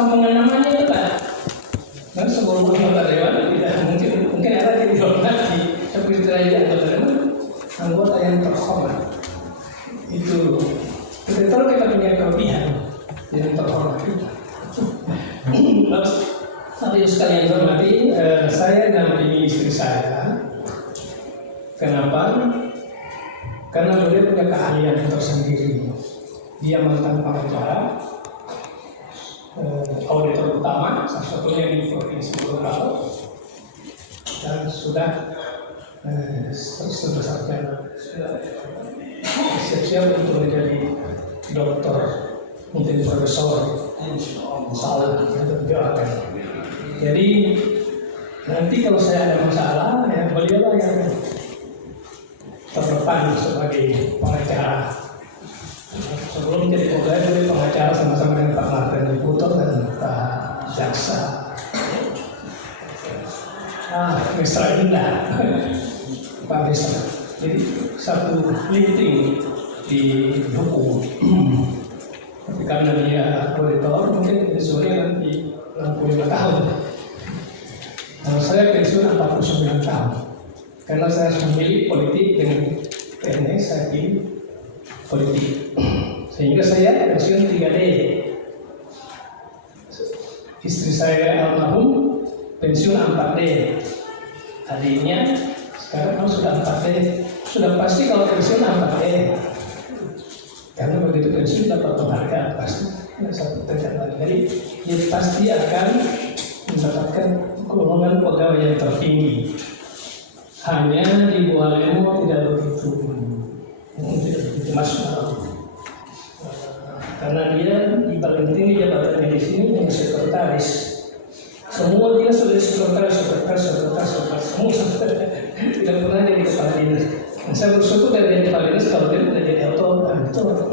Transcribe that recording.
sambungan namanya itu kan. Dan sebelum anggota dewan tidak mungkin ada yang dihormati, tapi setelah jadi anggota dewan, anggota yang terhormat. Itu kalau kita punya kelebihan yang terhormat kita. Tapi sekalian hormati, saya dampingi istri saya. Kenapa? Karena beliau punya keahlian tersendiri. Dia mantan pengacara, auditor utama, salah satunya di Provinsi Gorontalo, dan sudah sebesarnya siap-siap untuk menjadi doktor, menjadi profesor, insyaallah doakan. Jadi nanti kalau saya ada masalah, ya beliau yang terdepan sebagai pengacara. Sebelum jadi pegawai, jadi pengacara sama-sama dengan Pak Martin Liputo dan Pak Jaksa. Mesra indah, Pak Mesra. Jadi satu linting di hukum. Tapi karena dia auditor, mungkin pensiunnya nanti 65 tahun. Kalau saya pensiun 49 tahun. Karena saya memilih politik dengan PNS, saya pilih politik. Sehingga saya pensiun 3D. Istri saya almarhum pensiun 4D. Adiknya sekarang sudah 4D. Sudah pasti kalau pensiun 4D. Karena begitu pensiun dapat penghargaan pasti. Satu tegak lagi. Jadi dia pasti akan mendapatkan golongan pegawai yang tertinggi. Hanya di Bualemo tidak begitu masuk, karena dia di paling tinggi jabatannya di sini yang sekretaris. Semua dia sudah sekretaris, semua tidak pernah jadi kepala dinas. Dan saya bersyukur dari kepala dinas kalau dia tidak jadi auditor.